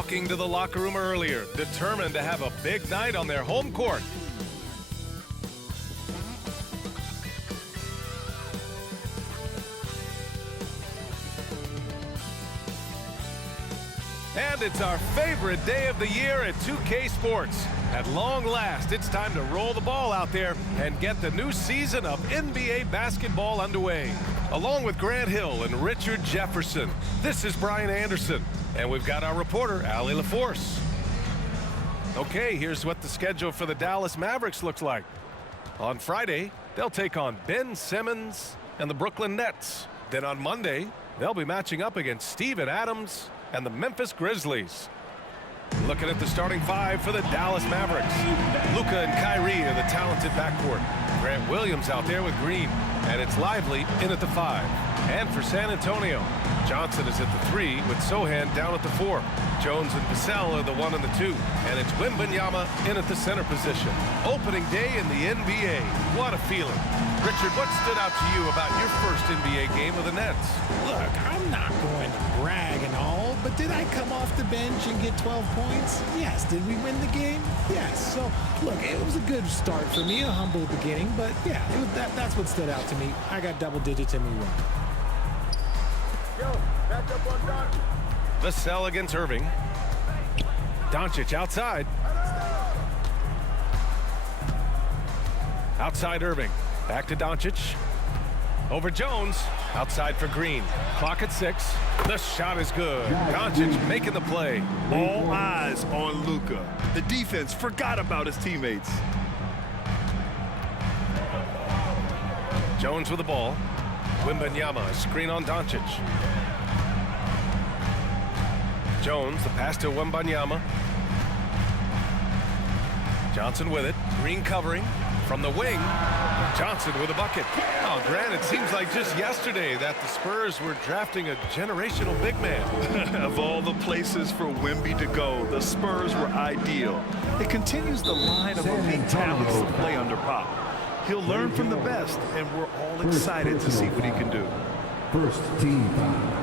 walking to the locker room earlier, determined to have a big night on their home court. And it's our favorite day of the year at 2K Sports. At long last, it's time to roll the ball out there and get the new season of NBA basketball underway. Along with Grant Hill and Richard Jefferson, this is Brian Anderson. And we've got our reporter, Allie LaForce. Okay, here's what the schedule for the Dallas Mavericks looks like. On Friday, they'll take on Ben Simmons and the Brooklyn Nets. Then on Monday, they'll be matching up against Steven Adams and the Memphis Grizzlies. Looking at the starting five for the Dallas Mavericks. Luka and Kyrie are the talented backcourt. Grant Williams out there with Green, and it's Lively in at the 5. And for San Antonio, Johnson is at the 3 with Sohan down at the 4. Jones and Vassell are the 1 and the 2. And it's Wembanyama in at the center position. Opening day in the NBA. What a feeling. Richard, what stood out to you about your first NBA game with the Nets? Look, I'm not going to brag and all, but did I come off the bench and get 12 points? Yes. Did we win the game? Yes. So, look, it was a good start for me, a humble beginning, but yeah, that's what stood out to me. I got double digits in me one. Vassell against Irving. Doncic outside. Outside Irving. Back to Doncic. Over Jones. Outside for Green. Clock at 6. The shot is good. Doncic making the play. All eyes on Luka. The defense forgot about his teammates. Jones with the ball. Wembanyama, a screen on Doncic. Jones, the pass to Wembanyama. Johnson with it. Green covering from the wing. Johnson with a bucket. Oh, Grant, it seems like just yesterday that the Spurs were drafting a generational big man. Of all the places for Wemby to go, the Spurs were ideal. It continues the line of elite talents to play under Pop. He'll learn from the best, and we're all excited to see what he can do. First team foul.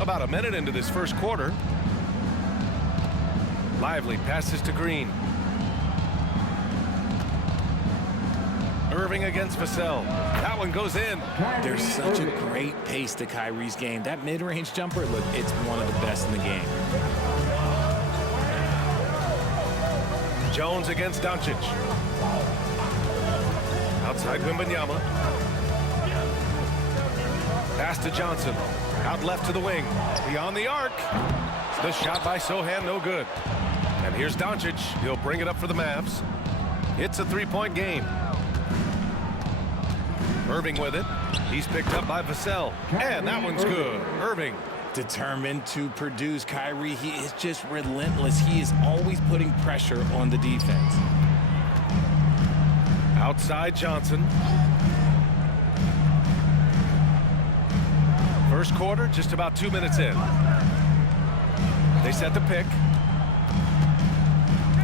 About a minute into this first quarter. Lively passes to Green. Irving against Vassell. That one goes in. There's such a great pace to Kyrie's game. That mid-range jumper, look, it's one of the best in the game. Jones against Doncic. Outside Wembanyama. Pass to Johnson. Out left to the wing. Beyond the arc. The shot by Sohan, no good. And here's Doncic. He'll bring it up for the Mavs. It's a three-point game. Irving with it. He's picked up by Vassell. And that one's good. Irving. Determined to produce. Kyrie, he is just relentless. He is always putting pressure on the defense. Outside Johnson. First quarter, just about 2 minutes in. They set the pick.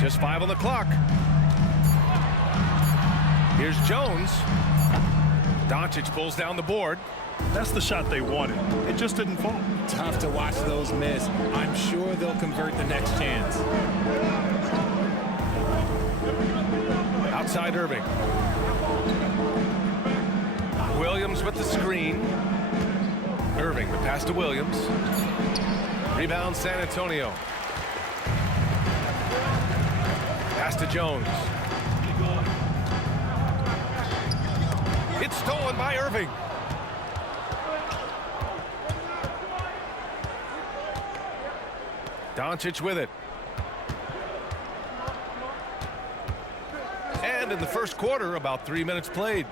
Just 5 on the clock. Here's Jones. Doncic pulls down the board. That's the shot they wanted. It just didn't fall. Tough to watch those miss. I'm sure they'll convert the next chance. Outside Irving. Williams with the screen. Irving, the pass to Williams. Rebound San Antonio. Pass to Jones. It's stolen by Irving. Doncic with it. And in the first quarter, about 3 minutes played.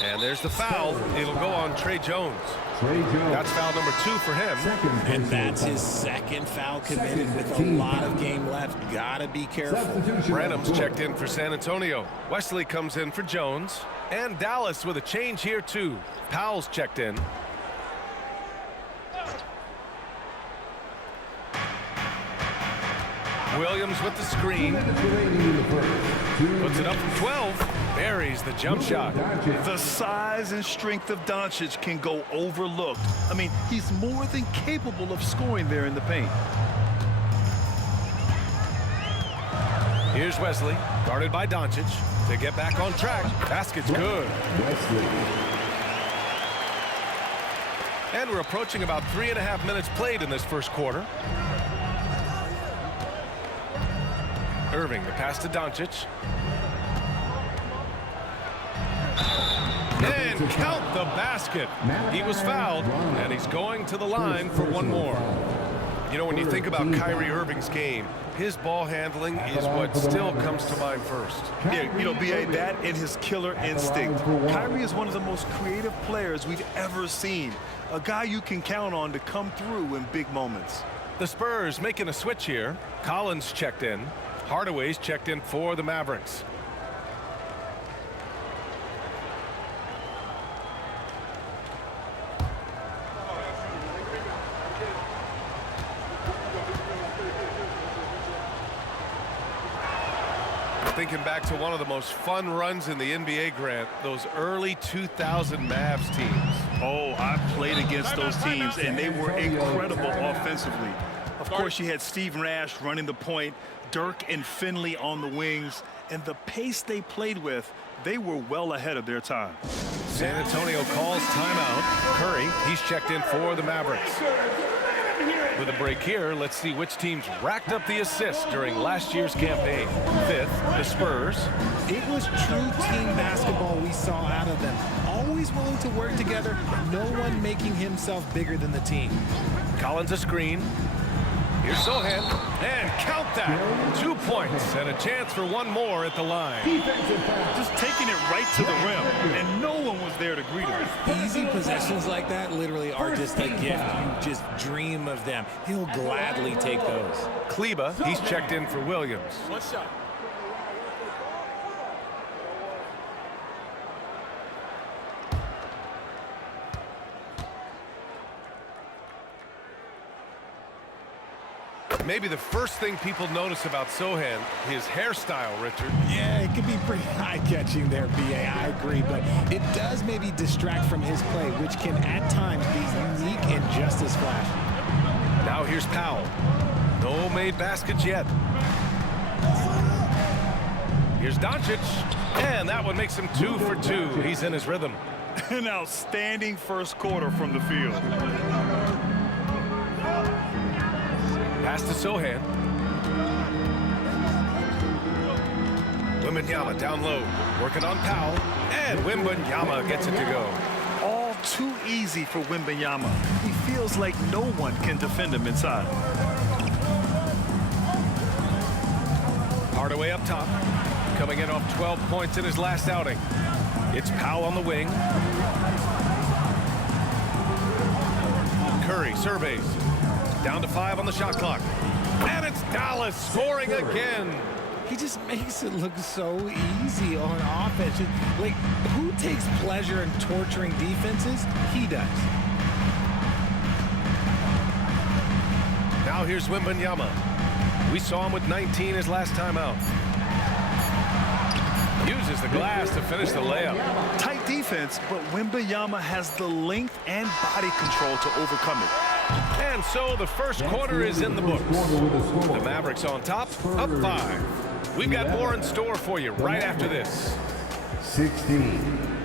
And there's the foul. It'll go on Trey Jones. That's foul number 2 for him. And that's his second foul committed with a lot of game left. Gotta be careful. Branham's checked in for San Antonio. Wesley comes in for Jones. And Dallas with a change here too. Powell's checked in. Williams with the screen. Puts it up from 12. Buries the jump shot. The size and strength of Doncic can go overlooked. I mean, he's more than capable of scoring there in the paint. Here's Wesley, guarded by Doncic. To get back on track. Basket's good. And we're approaching about 3.5 minutes played in this first quarter. Irving, the pass to Doncic. And count the basket. He was fouled, and he's going to the line for one more. You know, when you think about Kyrie Irving's game, his ball handling is what still comes to mind first. Yeah, you know, B.A., that and his killer instinct. Kyrie is one of the most creative players we've ever seen. A guy you can count on to come through in big moments. The Spurs making a switch here. Collins checked in. Hardaway's checked in for the Mavericks. Thinking back to one of the most fun runs in the NBA, Grant, those early 2000 Mavs teams. Oh, I played against those teams, and they were incredible offensively. Of course, you had Steve Nash running the point, Dirk and Finley on the wings, and the pace they played with, they were well ahead of their time. San Antonio calls timeout. Curry, he's checked in for the Mavericks. With a break here, let's see which teams racked up the assists during last year's campaign. Fifth, the Spurs. It was true team basketball we saw out of them. Always willing to work together, no one making himself bigger than the team. Collins a screen. Here's Sohan, and count that. 2 points and a chance for one more at the line. Just taking it right to the rim, and no one was there to greet him. Easy possessions like that literally are just a gift. You just dream of them. He'll gladly take those. Kleba, he's checked in for Williams. What's up? Maybe the first thing people notice about Sohan, his hairstyle, Richard. Yeah, it can be pretty eye-catching there, B.A. I agree, but it does maybe distract from his play, which can at times be unique and just as flashy. Now here's Powell. No made baskets yet. Here's Doncic, and that one makes him 2 for 2. He's in his rhythm. An outstanding first quarter from the field. Pass to Sohan. Wembanyama down low, working on Powell, and Wembanyama gets it to go. All too easy for Wembanyama. He feels like no one can defend him inside. Hardaway up top, coming in off 12 points in his last outing. It's Powell on the wing. Curry surveys. Down to 5 on the shot clock. And it's Dallas scoring again. He just makes it look so easy on offense. Like, who takes pleasure in torturing defenses? He does. Now here's Wembanyama. We saw him with 19 his last time out. Uses the glass to finish the layup. Tight defense, but Wembanyama has the length and body control to overcome it. And so the first quarter is in the books. The Mavericks on top, up 5. We've got more in store for you right after this. 16.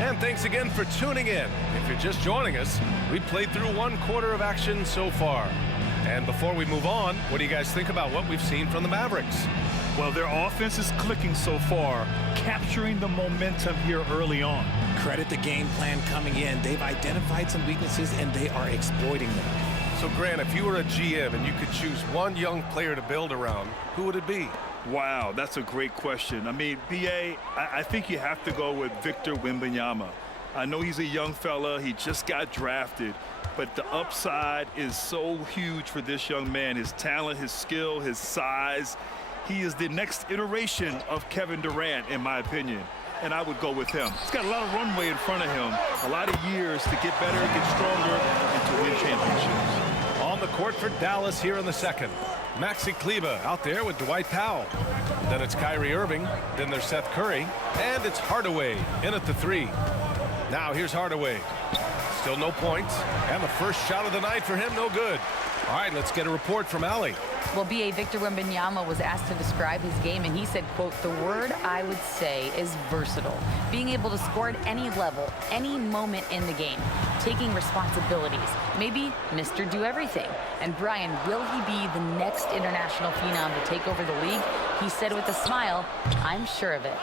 And thanks again for tuning in. If you're just joining us, we played through 1 quarter of action so far. And before we move on, what do you guys think about what we've seen from the Mavericks? Well, their offense is clicking so far, capturing the momentum here early on. Credit the game plan coming in. They've identified some weaknesses, and they are exploiting them. So, Grant, if you were a GM and you could choose one young player to build around, who would it be? Wow, that's a great question. I mean, B.A., I think you have to go with Victor Wembanyama. I know he's a young fella. He just got drafted. But the upside is so huge for this young man. His talent, his skill, his size. He is the next iteration of Kevin Durant, in my opinion. And I would go with him. He's got a lot of runway in front of him. A lot of years to get better, get stronger, and to win championships. On the court for Dallas here in the second. Maxi Kleber out there with Dwight Powell. Then it's Kyrie Irving. Then there's Seth Curry. And it's Hardaway in at the 3. Now here's Hardaway. Still no points. And the first shot of the night for him, no good. All right, let's get a report from Allie. Well, B.A. Victor Wembanyama was asked to describe his game, and he said, quote, "The word I would say is versatile. Being able to score at any level, any moment in the game. Taking responsibilities. Maybe Mr. Do-Everything." And Brian, will he be the next international phenom to take over the league? He said with a smile, "I'm sure of it."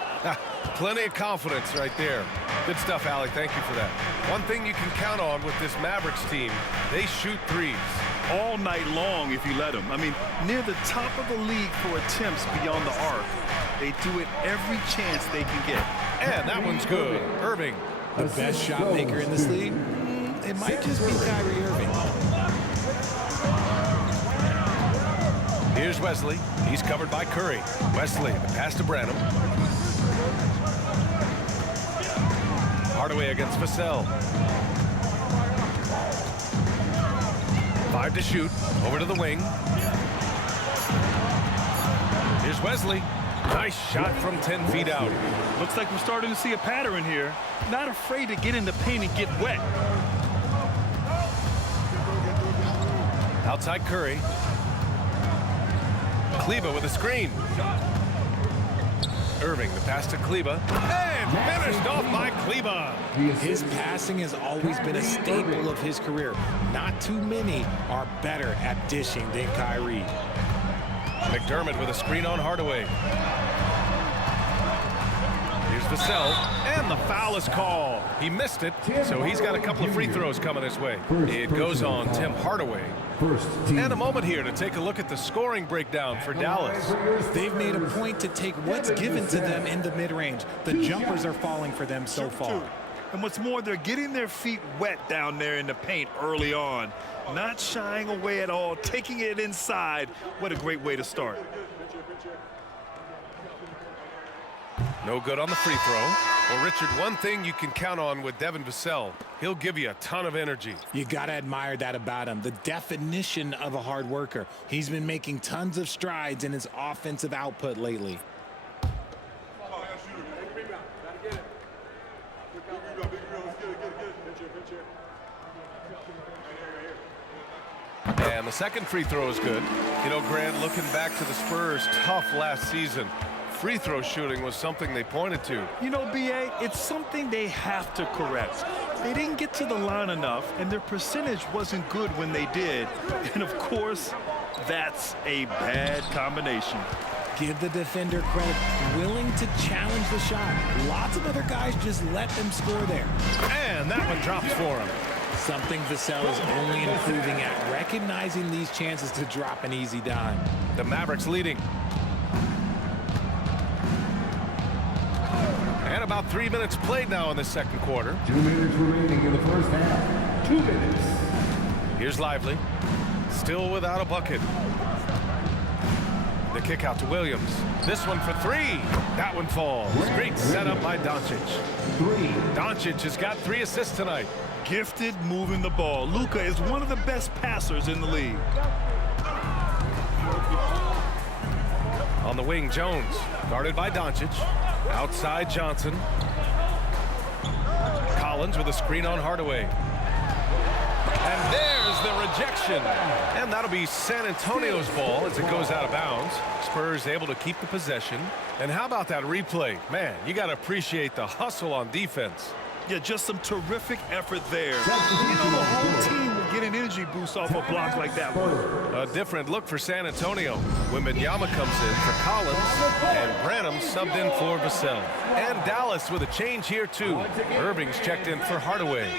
Plenty of confidence right there. Good stuff, Allie. Thank you for that. One thing you can count on with this Mavericks team, they shoot threes. All night long if you let them. I mean, near the top of the league for attempts beyond the arc. They do it every chance they can get. And that one's good. Irving. The best shot maker in this league? It might just be Kyrie Irving. Here's Wesley. He's covered by Curry. Wesley, the pass to Branham. Hardaway against Vassell. 5 to shoot. Over to the wing. Here's Wesley. Nice shot from 10 feet out. Looks like we're starting to see a pattern here. Not afraid to get in the paint and get wet. Outside Curry. Kleber with a screen. Irving, the pass to Kleber. And finished off by Kleber. His passing has always been a staple of his career. Not too many are better at dishing than Kyrie. McDermott with a screen on Hardaway. Here's Vassell, and the foul is called. He missed it, so he's got a couple of free throws coming his way. It goes on Tim Hardaway. And a moment here to take a look at the scoring breakdown for Dallas. They've made a point to take what's given to them in the mid-range. The jumpers are falling for them so far. And what's more, they're getting their feet wet down there in the paint early on. Not shying away at all, taking it inside. What a great way to start. No good on the free throw. Well, Richard, one thing you can count on with Devin Vassell, he'll give you a ton of energy. You got to admire that about him. The definition of a hard worker. He's been making tons of strides in his offensive output lately. And the second free throw is good. You know, Grant, looking back to the Spurs' tough last season, free throw shooting was something they pointed to. You know, B.A., it's something they have to correct. They didn't get to the line enough, and their percentage wasn't good when they did. And, of course, that's a bad combination. Give the defender credit, willing to challenge the shot. Lots of other guys just let them score there. And that one drops for him. Something Vassell is only improving at, recognizing these chances to drop an easy dime. The Mavericks leading. And about 3 minutes played now in the second quarter. 2 minutes remaining in the first half. 2 minutes. Here's Lively. Still without a bucket. The kick out to Williams. This one for 3. That one falls. Great setup by Doncic. 3. Doncic has got 3 assists tonight. Gifted moving the ball. Luka is one of the best passers in the league. On the wing, Jones. Guarded by Doncic. Outside Johnson. Collins with a screen on Hardaway. And there's the rejection. And that'll be San Antonio's ball as it goes out of bounds. Spurs able to keep the possession. And how about that replay? Man, you got to appreciate the hustle on defense. Yeah, just some terrific effort there. You know, the whole team will get an energy boost off a block like that one. A different look for San Antonio. Wembanyama comes in for Collins, and Branham subbed in for Vassell. And Dallas with a change here, too. Irving's checked in for Hardaway.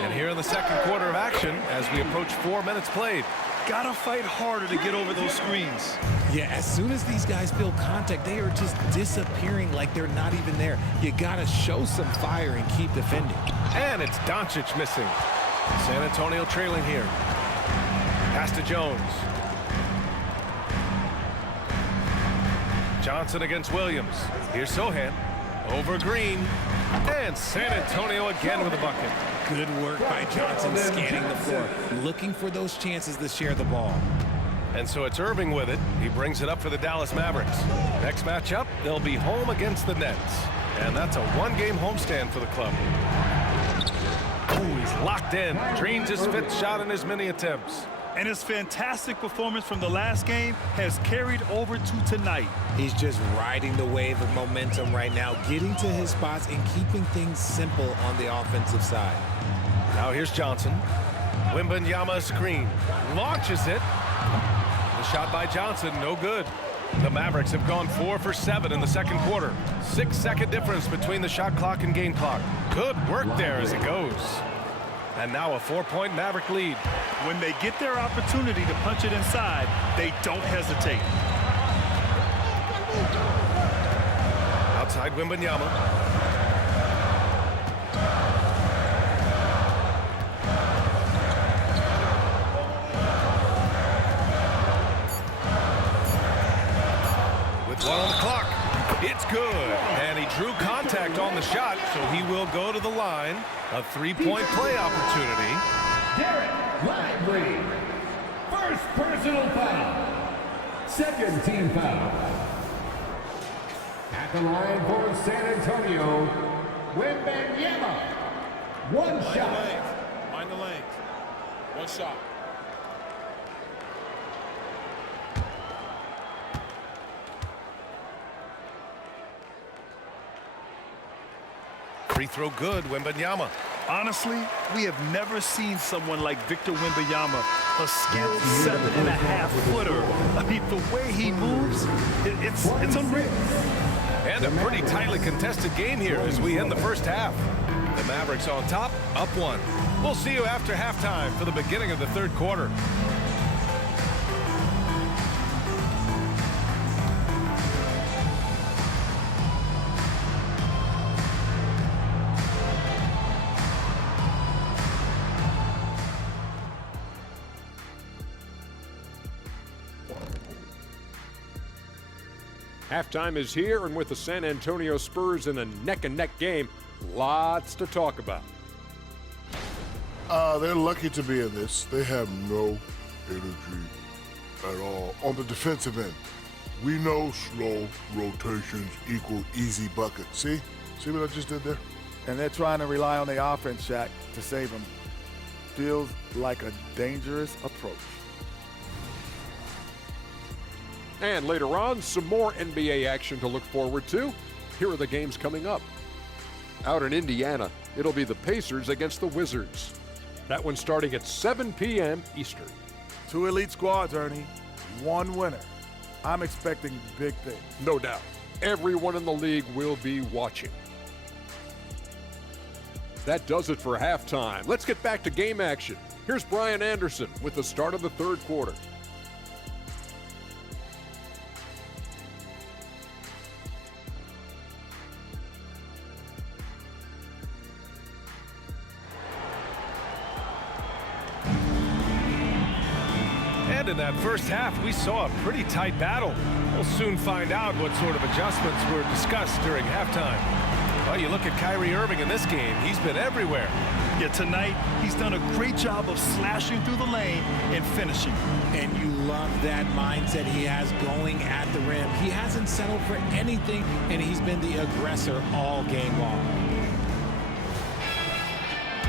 And here Here in the second quarter of action as we approach 4 minutes played. Gotta fight harder to get over those screens. Yeah, as soon as these guys feel contact, they are just disappearing like they're not even there. You gotta show some fire and keep defending. And it's Doncic missing. San Antonio trailing here. Pass to Jones. Johnson against Williams. Here's Sohan. Over Green. And San Antonio again with a bucket. Good work by Johnson scanning the floor, looking for those chances to share the ball. And so it's Irving with it. He brings it up for the Dallas Mavericks. Next matchup, they'll be home against the Nets. And that's a one-game homestand for the club. Ooh, he's locked in. Drains his fifth shot in his many attempts. And his fantastic performance from the last game has carried over to tonight. He's just riding the wave of momentum right now, getting to his spots and keeping things simple on the offensive side. Now here's Johnson. Wembanyama screen. Launches it. The shot by Johnson, no good. The Mavericks have gone 4 for 7 in the second quarter. 6-second difference between the shot clock and game clock. Good work there as it goes. And now a 4-point Maverick lead. When they get their opportunity to punch it inside, they don't hesitate. Outside Wembanyama. With 1 on the clock. It's good. And he drew contact on the shot, so he will go to the line. A 3-point play opportunity. Derek Lively. First personal foul. Second team foul. At the line for San Antonio, Wembanyama. One shot. Mind the lane. One shot. Free throw good, Wembanyama. Honestly, we have never seen someone like Victor Wembanyama, a skilled 7.5-footer. I mean, the way he moves, it's unreal. And a pretty tightly contested game here as we end the first half. The Mavericks on top, up 1. We'll see you after halftime for the beginning of the third quarter. Halftime is here, and with the San Antonio Spurs in a neck-and-neck game, lots to talk about. They're lucky to be in this. They have no energy at all. On the defensive end, we know slow rotations equal easy buckets. See? See what I just did there? And they're trying to rely on the offense, Shaq, to save them. Feels like a dangerous approach. And later on, some more NBA action to look forward to. Here are the games coming up. Out in Indiana, it'll be the Pacers against the Wizards. That one starting at 7 p.m. Eastern. 2 elite squads, Ernie. 1 winner. I'm expecting big things. No doubt. Everyone in the league will be watching. That does it for halftime. Let's get back to game action. Here's Brian Anderson with the start of the third quarter. And in that first half, we saw a pretty tight battle. We'll soon find out what sort of adjustments were discussed during halftime. Well, you look at Kyrie Irving in this game. He's been everywhere. Yeah, tonight, he's done a great job of slashing through the lane and finishing. And you love that mindset he has going at the rim. He hasn't settled for anything, and he's been the aggressor all game long.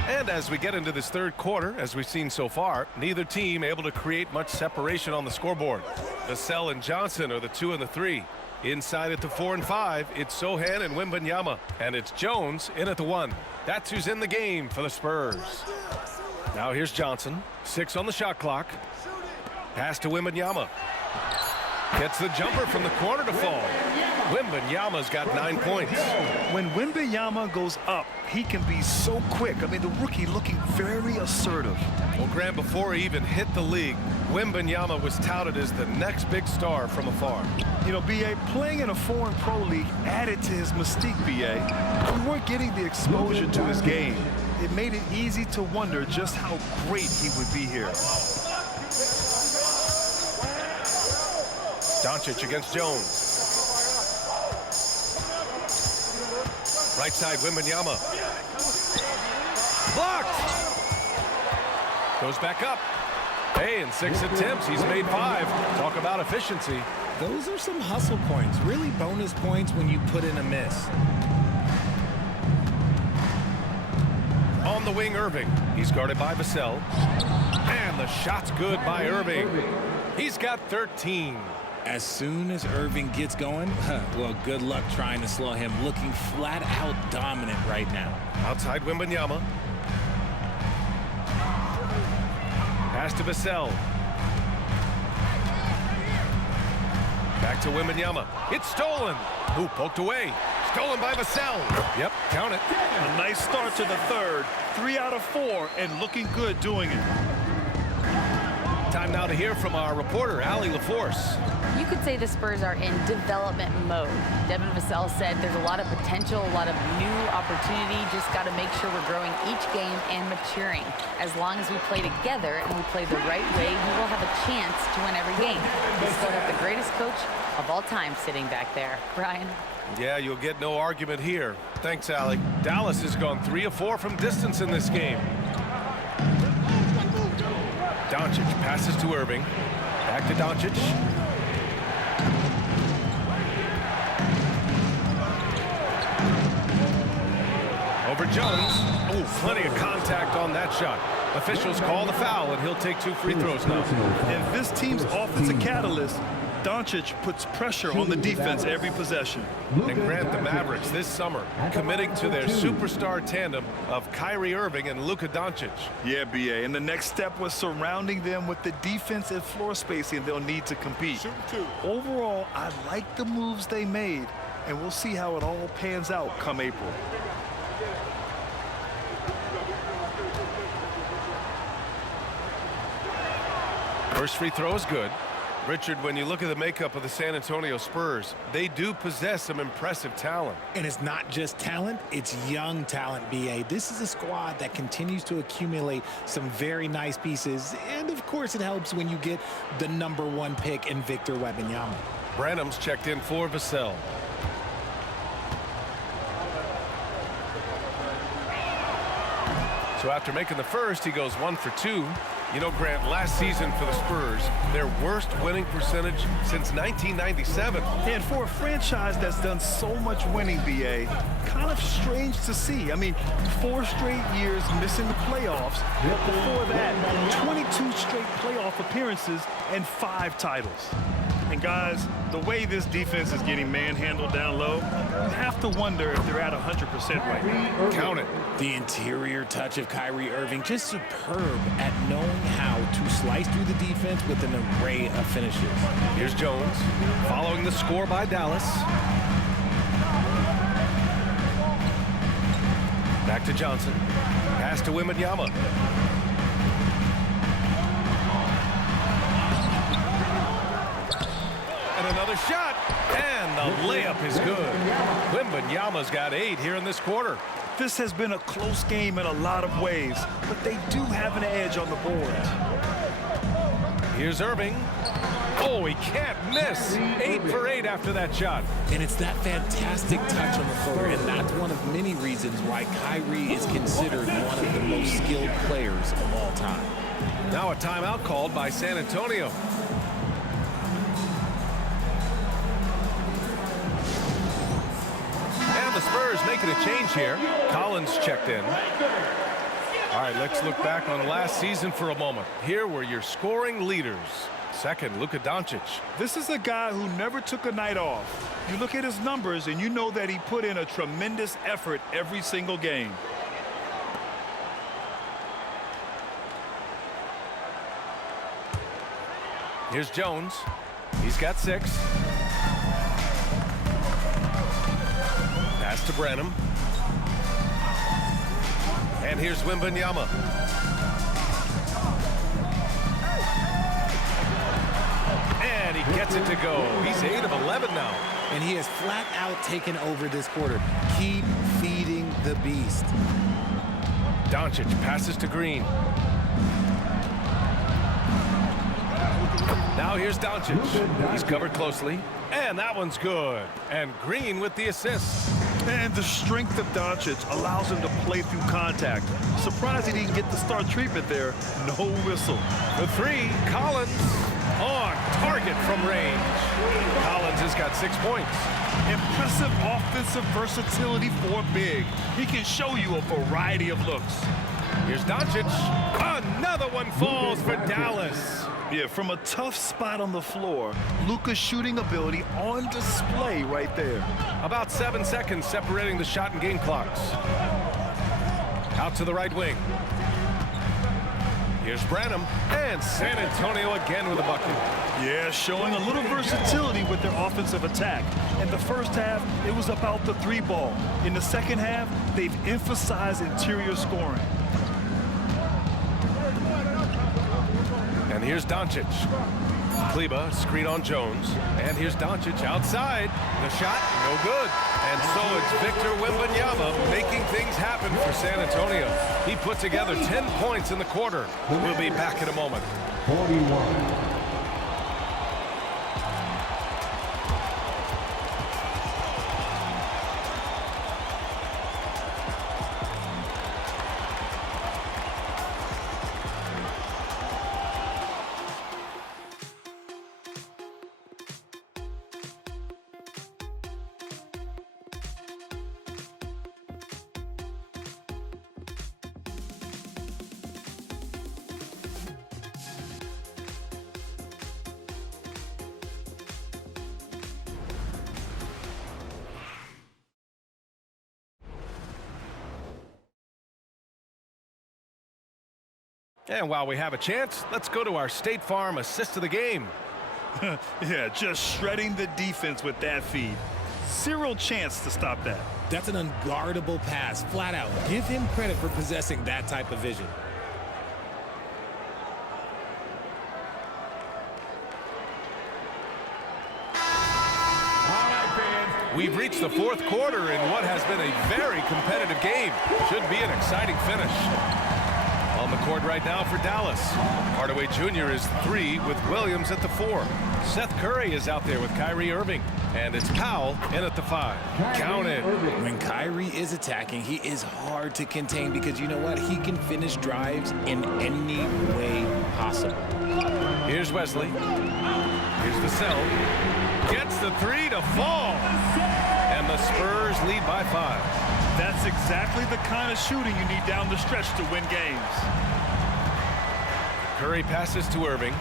And as we get into this third quarter, as we've seen so far, neither team able to create much separation on the scoreboard. Vassell and Johnson are the 2 and the 3. Inside at the 4 and 5, it's Sohan and Wembanyama. And it's Jones in at the 1. That's who's in the game for the Spurs. Now here's Johnson. 6 on the shot clock. Pass to Wembanyama. Gets the jumper from the corner to fall. Wembanyama's got 9 points. When Wembanyama goes up, he can be so quick. I mean, the rookie looking very assertive. Well, Graham, before he even hit the league, Wembanyama was touted as the next big star from afar. You know, B.A., playing in a foreign pro league added to his mystique, B.A. We weren't getting the exposure to his game. It made it easy to wonder just how great he would be here. Doncic against Jones. Right side, Wembanyama. Blocked! Goes back up. Hey, in 6 attempts, he's made 5. Talk about efficiency. Those are some hustle points, really bonus points when you put in a miss. On the wing, Irving. He's guarded by Vassell. And the shot's good by Irving. He's got 13. As soon as Irving gets going, well, good luck trying to slow him. Looking flat out dominant right now. Outside Wembanyama. Pass to Vassell. Back to Wembanyama. It's stolen. Ooh, poked away. Stolen by Vassell. Yep, count it. A nice start to the third. 3 out of 4, and looking good doing it. Time now to hear from our reporter, Allie LaForce. You could say the Spurs are in development mode. Devin Vassell said there's a lot of potential, a lot of new opportunity. Just got to make sure we're growing each game and maturing. As long as we play together and we play the right way, we will have a chance to win every game. We still got the greatest coach of all time sitting back there. Brian? Yeah, you'll get no argument here. Thanks, Allie. Dallas has gone 3 of 4 from distance in this game. Doncic passes to Irving. Back to Doncic. Over Jones. Ooh, plenty of contact on that shot. Officials call the foul, and he'll take 2 free throws now. If this team's offensive catalyst, Doncic puts pressure on the defense every possession. And Grant, the Mavericks this summer committing to their superstar tandem of Kyrie Irving and Luka Doncic. Yeah, B.A., and the next step was surrounding them with the defense and floor spacing they'll need to compete. Overall, I like the moves they made, and we'll see how it all pans out come April. First free throw is good. Richard, when you look at the makeup of the San Antonio Spurs, they do possess some impressive talent. And it's not just talent, it's young talent, B.A. This is a squad that continues to accumulate some very nice pieces. And, of course, it helps when you get the #1 pick in Victor Wembanyama. Branham's checked in for Vassell. So after making the first, he goes 1 for 2. You know, Grant, last season for the Spurs, their worst winning percentage since 1997. And for a franchise that's done so much winning, B.A., kind of strange to see. I mean, 4 straight years missing the playoffs. But before that, 22 straight playoff appearances and 5 titles. And guys, the way this defense is getting manhandled down low, you have to wonder if they're at 100% right now. Count it. The interior touch of Kyrie Irving, just superb at knowing how to slice through the defense with an array of finishes. Here's Jones, following the score by Dallas. Back to Johnson. Pass to Wembanyama. And another shot, and the layup is good. Wembanyama's got 8 here in this quarter. This has been a close game in a lot of ways, but they do have an edge on the boards. Here's Irving. Oh, he can't miss. 8 for 8 after that shot. And it's that fantastic touch on the floor, and that's one of many reasons why Kyrie is considered one of the most skilled players of all time. Now a timeout called by San Antonio. The Spurs making a change here. Collins checked in. All right, let's look back on last season for a moment. Here were your scoring leaders. Second, Luka Doncic. This is a guy who never took a night off. You look at his numbers and you know that he put in a tremendous effort every single game. Here's Jones. He's got 6. Pass to Branham. And here's Wembanyama. And he gets it to go. He's 8 of 11 now. And he has flat out taken over this quarter. Keep feeding the beast. Doncic passes to Green. Now here's Doncic. He's covered closely. And that one's good. And Green with the assist. And the strength of Doncic allows him to play through contact. Surprised he didn't get the start treatment there. No whistle. The 3, Collins on target from range. Collins has got 6 points. Impressive offensive versatility for a big. He can show you a variety of looks. Here's Doncic. Another one falls for Dallas. Yeah, from a tough spot on the floor, Luka's shooting ability on display right there. About 7 seconds separating the shot and game clocks. Out to the right wing. Here's Branham, and San Antonio again with a bucket. Yeah, showing a little versatility with their offensive attack. In the first half, it was about the 3 ball. In the second half, they've emphasized interior scoring. And here's Doncic. Kleba, screen on Jones. And here's Doncic outside. The shot, no good. And so it's Victor Wembanyama making things happen for San Antonio. He put together 10 points in the quarter. We'll be back in a moment. 41. And while we have a chance, let's go to our State Farm assist of the game. Yeah, just shredding the defense with that feed. Zero chance to stop that. That's an unguardable pass, flat out. Give him credit for possessing that type of vision. We've reached the 4th quarter in what has been a very competitive game. Should be an exciting finish. On the court right now for Dallas. Hardaway Jr. is 3 with Williams at the 4. Seth Curry is out there with Kyrie Irving. And it's Powell in at the 5. Count it. When Kyrie is attacking, he is hard to contain because you know what? He can finish drives in any way possible. Here's Wesley. Here's Vassell. Gets the 3 to fall. And the Spurs lead by 5. That's exactly the kind of shooting you need down the stretch to win games. Curry passes to Irving.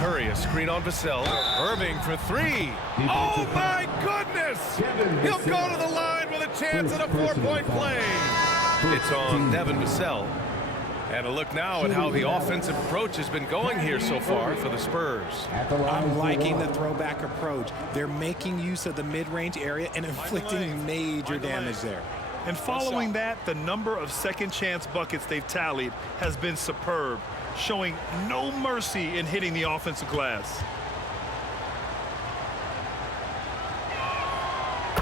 Curry, a screen on Vassell. Irving for 3. Oh, my goodness! He'll go to the line with a chance at a 4-point play. It's on Devin Vassell. And a look now at how the offensive approach has been going here so far for the Spurs. I'm liking the throwback approach. They're making use of the mid-range area and inflicting major damage there. And following that, the number of second chance buckets they've tallied has been superb, showing no mercy in hitting the offensive glass.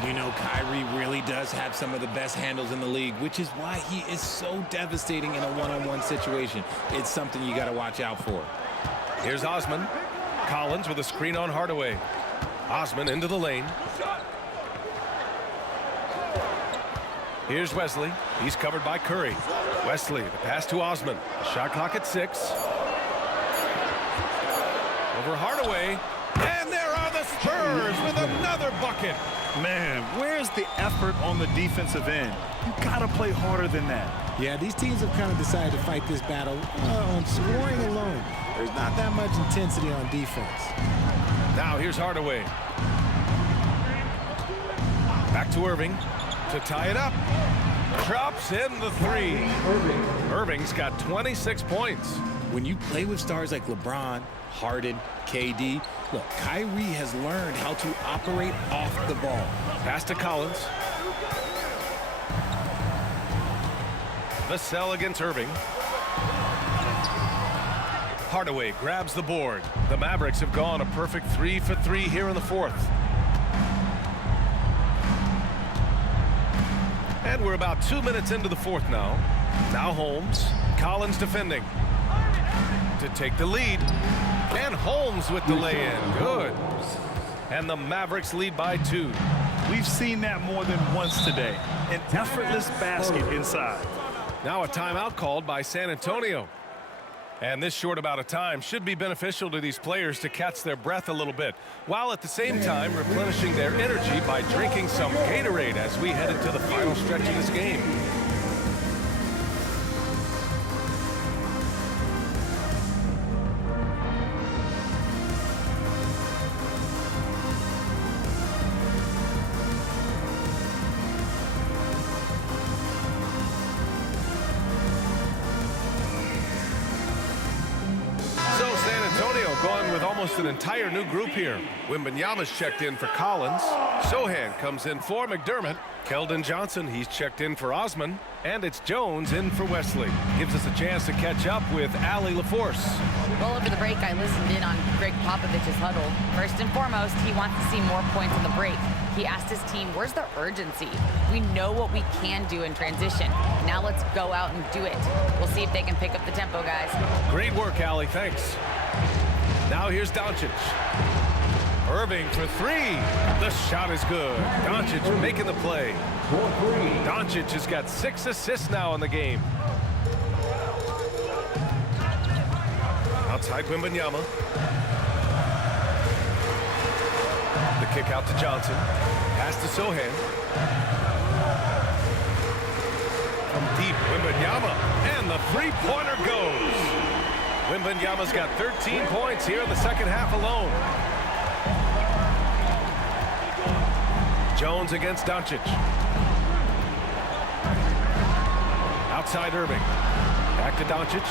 You know, Kyrie really does have some of the best handles in the league, which is why he is so devastating in a one-on-one situation. It's something you got to watch out for. Here's Osman. Collins with a screen on Hardaway. Osman into the lane. Here's Wesley. He's covered by Curry. Wesley, the pass to Osman. Shot clock at 6. Over Hardaway. And there are the Spurs with another bucket. Man, where's the effort on the defensive end? You gotta play harder than that. Yeah, these teams have kind of decided to fight this battle on scoring alone. There's not that much intensity on defense. Now here's Hardaway. Back to Irving to tie it up. Drops in the 3. Irving's got 26 points. When you play with stars like LeBron, Harden, KD, look, Kyrie has learned how to operate off the ball. Pass to Collins. Vassell against Irving. Hardaway grabs the board. The Mavericks have gone a perfect 3 for 3 here in the fourth. And we're about 2 minutes into the fourth now. Now Holmes. Collins defending. To take the lead. And Holmes with the lay-in. Good. And the Mavericks lead by 2. We've seen that more than once today. An effortless basket inside. Now a timeout called by San Antonio. And this short amount of time should be beneficial to these players to catch their breath a little bit, while at the same time replenishing their energy by drinking some Gatorade as we head into the final stretch of this game. Going with almost an entire new group here. Wembanyama's checked in for Collins. Sohan comes in for McDermott. Keldon Johnson, he's checked in for Osman. And it's Jones in for Wesley. Gives us a chance to catch up with Allie LaForce. Well, over the break, I listened in on Greg Popovich's huddle. First and foremost, he wants to see more points on the break. He asked his team, where's the urgency? We know what we can do in transition. Now let's go out and do it. We'll see if they can pick up the tempo, guys. Great work, Allie. Thanks. Now here's Doncic. Irving for 3. The shot is good. Doncic making the play. Doncic has got 6 assists now in the game. Outside Wembanyama. The kick out to Johnson. Pass to Sohan. From deep, Wembanyama. And the three-pointer goes. Wembanyama's got 13 points here in the second half alone. Jones against Doncic. Outside Irving. Back to Doncic.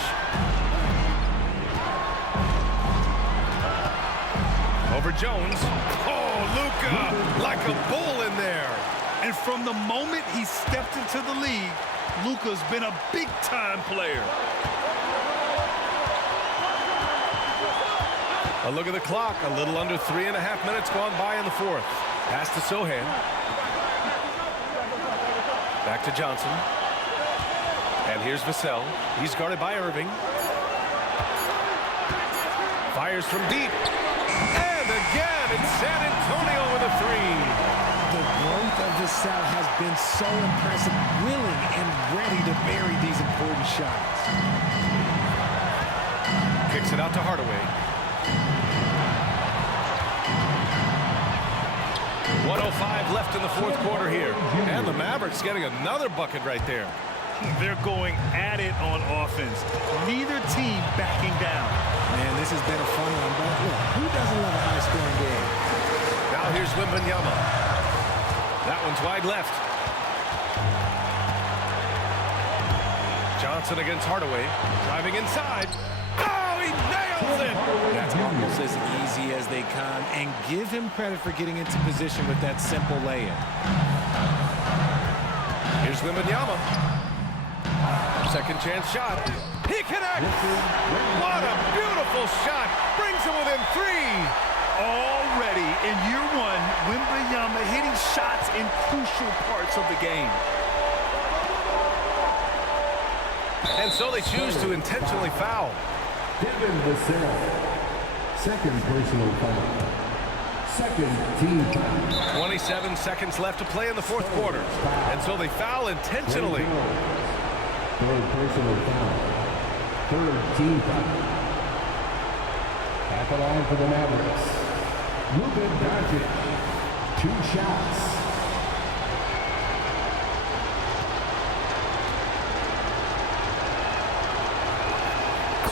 Over Jones. Oh, Luka, like a bull in there. And from the moment he stepped into the league, Luka's been a big-time player. A look at the clock. A little under 3.5 minutes gone by in the fourth. Pass to Sohan. Back to Johnson. And here's Vassell. He's guarded by Irving. Fires from deep. And again, it's San Antonio with a 3. The growth of Vassell has been so impressive, willing and ready to bury these important shots. Kicks it out to Hardaway. 1:05 left in the fourth quarter here. And the Mavericks getting another bucket right there. They're going at it on offense. Neither team backing down. Man, this has been a fun one, but look, who doesn't love a high-scoring game? Now here's Wembanyama. That one's wide left. Johnson against Hardaway. Driving inside. Oh, he nails it! That's almost as easy as they come, and give him credit for getting into position with that simple lay-in. Here's Wembanyama. Second chance shot. He connects! What a beautiful shot! Brings him within 3. Already in year 1, Wembanyama hitting shots in crucial parts of the game. And so they choose to intentionally foul. Devin Vassell. Second personal foul. Second team foul. 27 seconds left to play in the fourth quarter. And so they foul intentionally. Third personal foul. Third team foul. At the line for the Mavericks. Luka Doncic. 2 shots.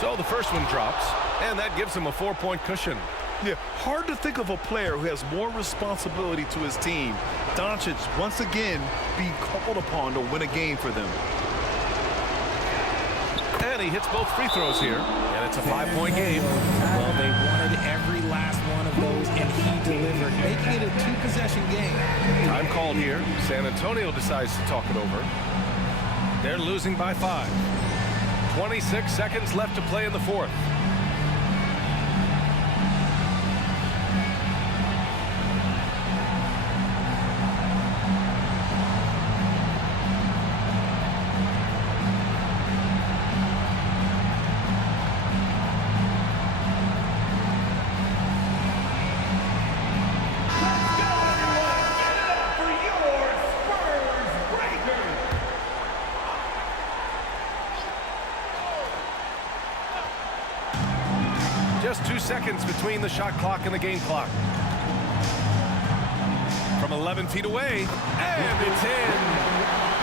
So the first one drops, and that gives him a 4-point cushion. Yeah, hard to think of a player who has more responsibility to his team. Doncic, once again, being called upon to win a game for them. And he hits both free throws here. And it's a 5-point game. Well, they wanted every last one of those, and he delivered, making it a 2-possession game. Time called here. San Antonio decides to talk it over. They're losing by 5. 26 seconds left to play in the fourth. Just 2 seconds between the shot clock and the game clock. From 11 feet away, and it's in.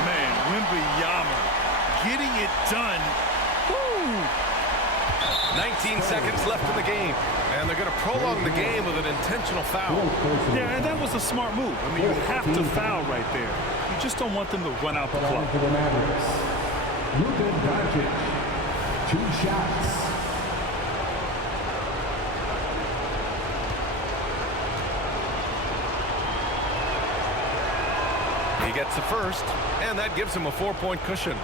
Man, Wembanyama getting it done. Woo! 19 seconds left in the game, and they're going to prolong the game with an intentional foul. Yeah, and that was a smart move. I mean, you have to foul right there. You just don't want them to run out the clock. For the Mavericks, Luka Doncic, 2 shots. He gets the first, and that gives him a 4-point cushion.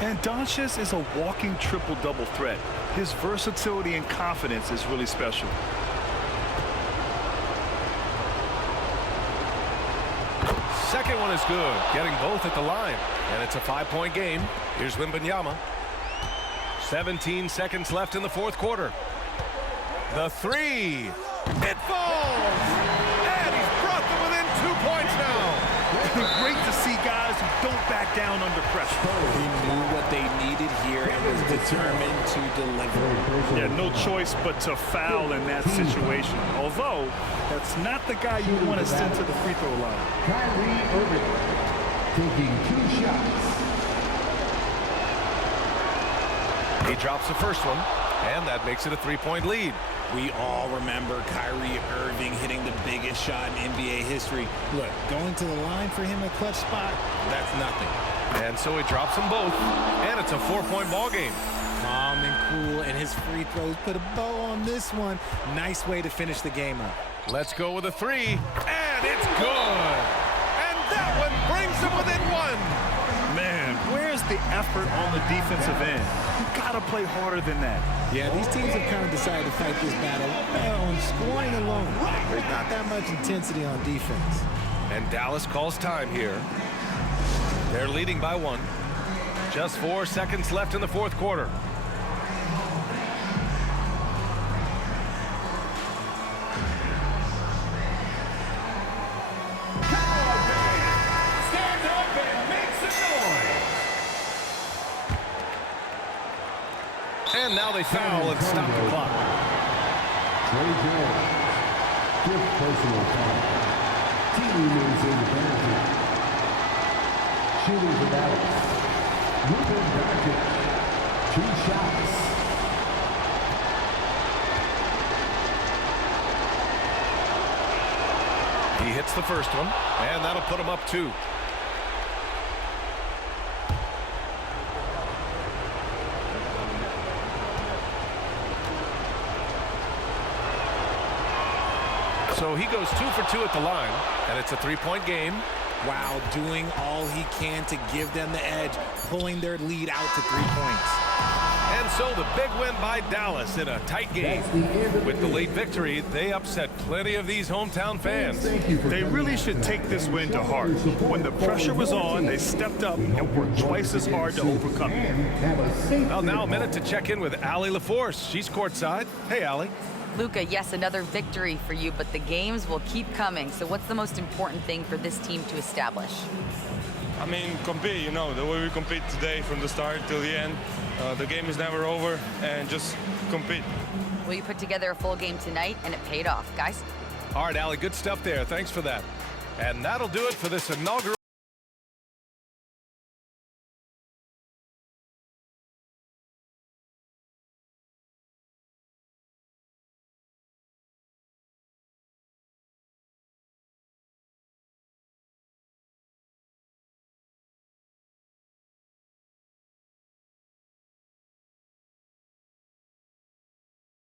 And Doncic is a walking triple-double threat. His versatility and confidence is really special. Second one is good, getting both at the line. And it's a 5-point game. Here's Wembanyama. 17 seconds left in the fourth quarter. The three. It falls! And he's brought them within 2 points now. Great to see guys who don't back down under pressure. He knew what they needed here and was determined to deliver. Yeah, no choice but to foul in that situation. Although, that's not the guy you want to send to the free throw line. Kyrie Irving taking 2 shots. He drops the first one, and that makes it a 3-point lead. We all remember Kyrie Irving hitting the biggest shot in NBA history. Look, going to the line for him a clutch spot, That's nothing. And so he drops them both, and it's a 4-point ball game. calm and cool, and his free throws put a bow on this one. Nice way to finish the game up. Let's go with a 3, and it's good. And that one brings them within 1. Man, where's the effort on the defensive end? You gotta play harder than that. Yeah, these teams have kind of decided to fight this battle on scoring alone. There's not that much intensity on defense. And Dallas calls time here. They're leading by 1. Just 4 seconds left in the fourth quarter. And now they foul and stop the clock. Trey Jones, 5th personal foul. Team remains in the penalty. Shooting for Dallas. Luka Doncic, 2 shots. He hits the first one, and that'll put him up 2. So he goes 2 for 2 at the line, and it's a 3-point game. Wow, doing all he can to give them the edge, pulling their lead out to 3 points. And so the big win by Dallas in a tight game. With the late victory, they upset plenty of these hometown fans. They really should take this win to heart. When the pressure was on, they stepped up and worked twice as hard to overcome it. Well, now a minute to check in with Allie LaForce. She's courtside. Hey, Allie. Luka, yes, another victory for you, but the games will keep coming. So what's the most important thing for this team to establish? I mean, compete, you know, the way we compete today from the start till the end. The game is never over, and just compete. Well, you put together a full game tonight, and it paid off. Guys? All right, Allie, good stuff there. Thanks for that. And that'll do it for this inaugural